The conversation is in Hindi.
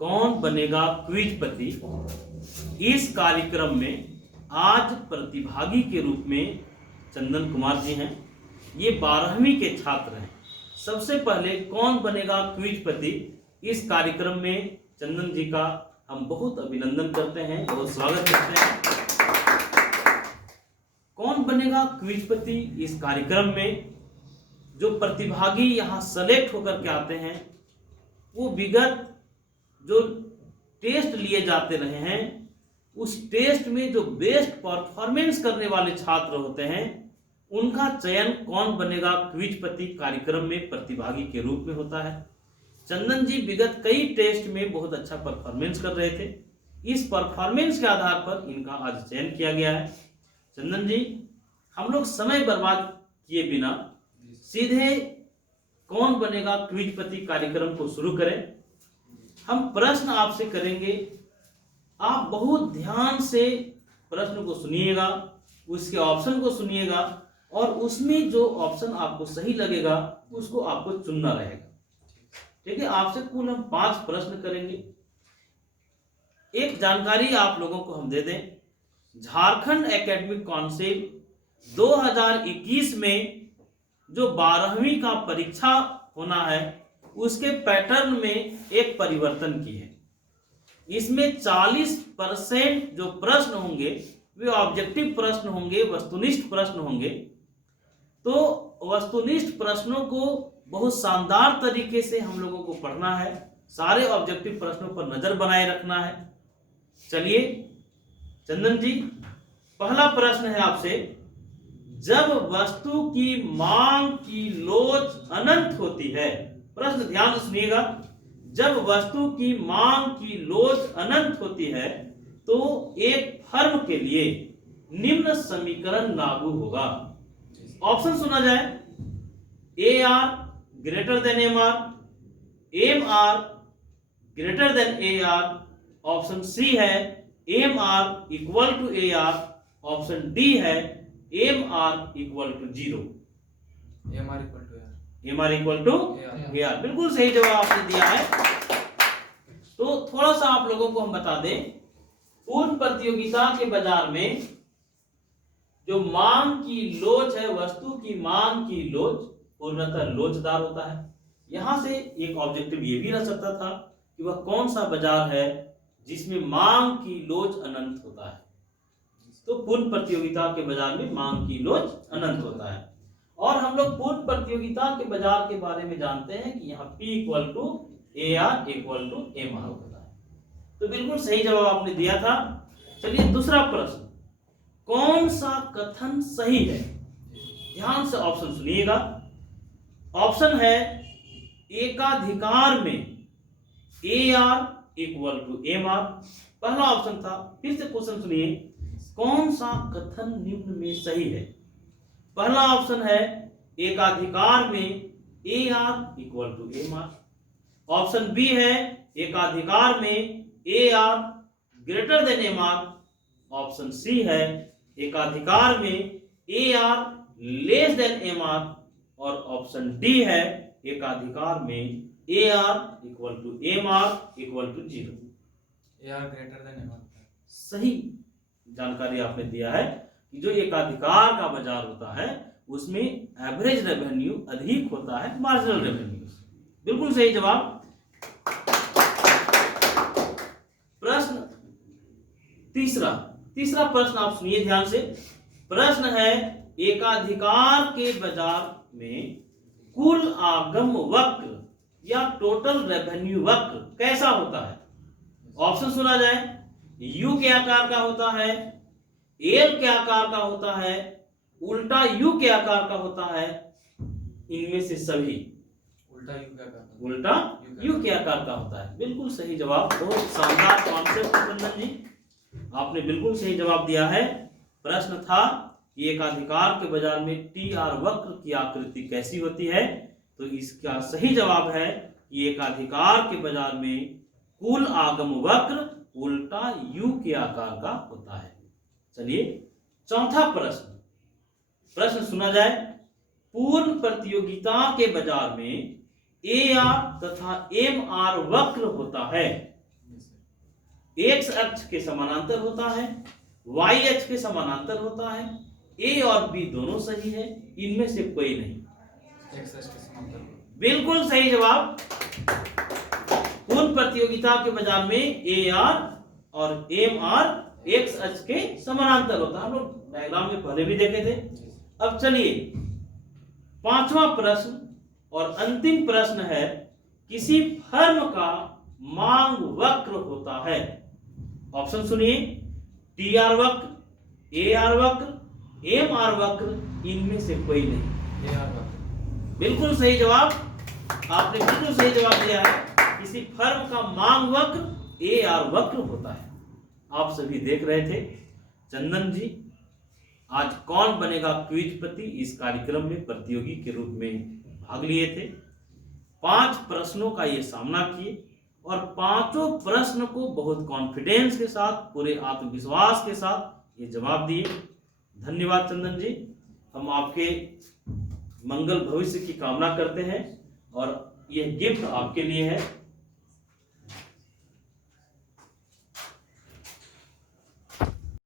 कौन बनेगा क्विजपति। इस कार्यक्रम में आज प्रतिभागी के रूप में चंदन कुमार जी हैं। ये 12वीं के छात्र हैं। सबसे पहले कौन बनेगा क्विजपति इस कार्यक्रम में चंदन जी का हम बहुत अभिनंदन करते हैं, बहुत स्वागत करते हैं। कौन बनेगा क्विजपति इस कार्यक्रम में जो प्रतिभागी यहाँ सेलेक्ट होकर के आते हैं वो विगत जो टेस्ट लिए जाते रहे हैं उस टेस्ट में जो बेस्ट परफॉर्मेंस करने वाले छात्र होते हैं उनका चयन कौन बनेगा क्विजपति कार्यक्रम में प्रतिभागी के रूप में होता है। चंदन जी विगत कई टेस्ट में बहुत अच्छा परफॉर्मेंस कर रहे थे। इस परफॉर्मेंस के आधार पर इनका आज चयन किया गया है। चंदन जी, हम लोग समय बर्बाद किए बिना सीधे कौन बनेगा क्विजपति कार्यक्रम को शुरू करें। हम प्रश्न आपसे करेंगे, आप बहुत ध्यान से प्रश्न को सुनिएगा, उसके ऑप्शन को सुनिएगा और उसमें जो ऑप्शन आपको सही लगेगा उसको आपको चुनना रहेगा। ठीक है, आपसे कुल हम 5 प्रश्न करेंगे। एक जानकारी आप लोगों को हम दे दें, झारखंड एकेडमिक काउंसिल 2021 में जो 12वीं का परीक्षा होना है उसके पैटर्न में एक परिवर्तन की है। इसमें 40% जो प्रश्न होंगे वे ऑब्जेक्टिव प्रश्न होंगे, वस्तुनिष्ठ प्रश्न होंगे। तो वस्तुनिष्ठ प्रश्नों को बहुत शानदार तरीके से हम लोगों को पढ़ना है, सारे ऑब्जेक्टिव प्रश्नों पर नजर बनाए रखना है। चलिए चंदन जी, पहला प्रश्न है आपसे, जब वस्तु की मांग की लोच अनंत होती है, प्रश्न ध्यान से सुनिएगा, जब वस्तु की मांग की लोच अनंत होती है तो एक फर्म के लिए निम्न समीकरण लागू होगा। ऑप्शन सुना जाए, A R greater than M R greater than A R, option C है M R equal to A R, option D है M R equal to 0। M R equal to A R, बिल्कुल सही जवाब आपने दिया है। तो थोड़ा सा आप लोगों को हम बता दें, पूर्ण प्रतियोगिता के बाजार में जो मांग की लोच है, वस्तु की मांग की लोच पूर्णतः लोचदार होता है। यहां से एक ऑब्जेक्टिव ये भी रह सकता था कि वह कौन सा बाजार है जिसमें मांग की लोच अनंत होता है। तो पूर्ण प्रतियोगिता के बाजार में मांग की लोच अनंत होता है। और हम लोग पूर्ण प्रतियोगिता के बाजार के बारे में जानते हैं कि यहाँ P equal to A R equal to M R होता है। तो बिल्कुल सही जवाब आपने दिया था। चलिए दूसरा प्रश्न, कौन सा कथन सही है? ध्यान से ऑप्शन सुनिएगा। ऑप्शन है एकाधिकार में A R equal to M R, पहला ऑप्शन था। फिर से क्वेश्चन सुनिए, कौन सा कथन निम्न में सही है? पहला ऑप्शन है एकाधिकार में A R equal to M R, option B है एकाधिकार में A R greater than M R, option C है एकाधिकार में A R less than M R, और ऑप्शन डी है एकाधिकार में A R equal to M R equal to 0। A R greater than M R, सही जानकारी आपने दिया है कि जो एकाधिकार का बाजार होता है उसमें एवरेज रेवेन्यू अधिक होता है मार्जिनल रेवेन्यू से। बिल्कुल सही जवाब। प्रश्न तीसरा प्रश्न आप सुनिए ध्यान से। प्रश्न है, एकाधिकार के बाजार में कुल आगम वक्र या टोटल रेवेन्यू वक्र कैसा होता है? ऑप्शन सुना जाए, यू के आकार का होता है, एल के आकार का होता है, उल्टा यू के आकार का होता है, इनमें से सभी। उल्टा यू के आकार का होता है। बिल्कुल सही जवाब, बहुत शानदार कॉन्सेप्ट चंदन जी, आपने बिल्कुल सही जवाब दिया है। प्रश्न था कि एकाधिकार के बाजार में टी आर वक्र की आकृति कैसी होती है, तो इसका सही जवाब है कि एकाधिकार के बाजार में कुल आगम वक्र उल्टा यू के आकार का होता है। चलिए चौथा प्रश्न सुना जाए। पूर्ण प्रतियोगिता के बाजार में ए आर तथा एम आर वक्र होता है, एक्स अक्ष के समानांतर होता है, वाई अक्ष के समानांतर होता है, ए और बी दोनों सही है, इनमें से कोई नहीं। एक्स के समांतर। बिल्कुल सही जवाब। पूर्ण प्रतियोगिता के बाजार में ए आर और एम आर एक्स अक्ष के समानांतर होता है, हम लोग डायग्राम में पहले भी देखे थे। अब चलिए पांचवा प्रश्न और अंतिम प्रश्न है, किसी फर्म का मांग वक्र होता है। ऑप्शन सुनिए, टी आर वक्र, ए आर वक्र, एम आर वक्र, इनमें से कोई नहीं। ए आर वक्र। बिल्कुल सही जवाब, आपने बिल्कुल सही जवाब दिया है। किसी फर्म का मांग वक्र ए आर वक्र होता है। आप सभी देख रहे थे चंदन जी आज कौन बनेगा क्विजपति इस कार्यक्रम में प्रतियोगी के रूप में भाग लिए थे। 5 प्रश्नों का ये सामना किए और पांचों प्रश्न को बहुत कॉन्फिडेंस के साथ, पूरे आत्मविश्वास के साथ ये जवाब दिए। धन्यवाद चंदन जी, हम आपके मंगल भविष्य की कामना करते हैं और यह गिफ्ट आपके लिए है।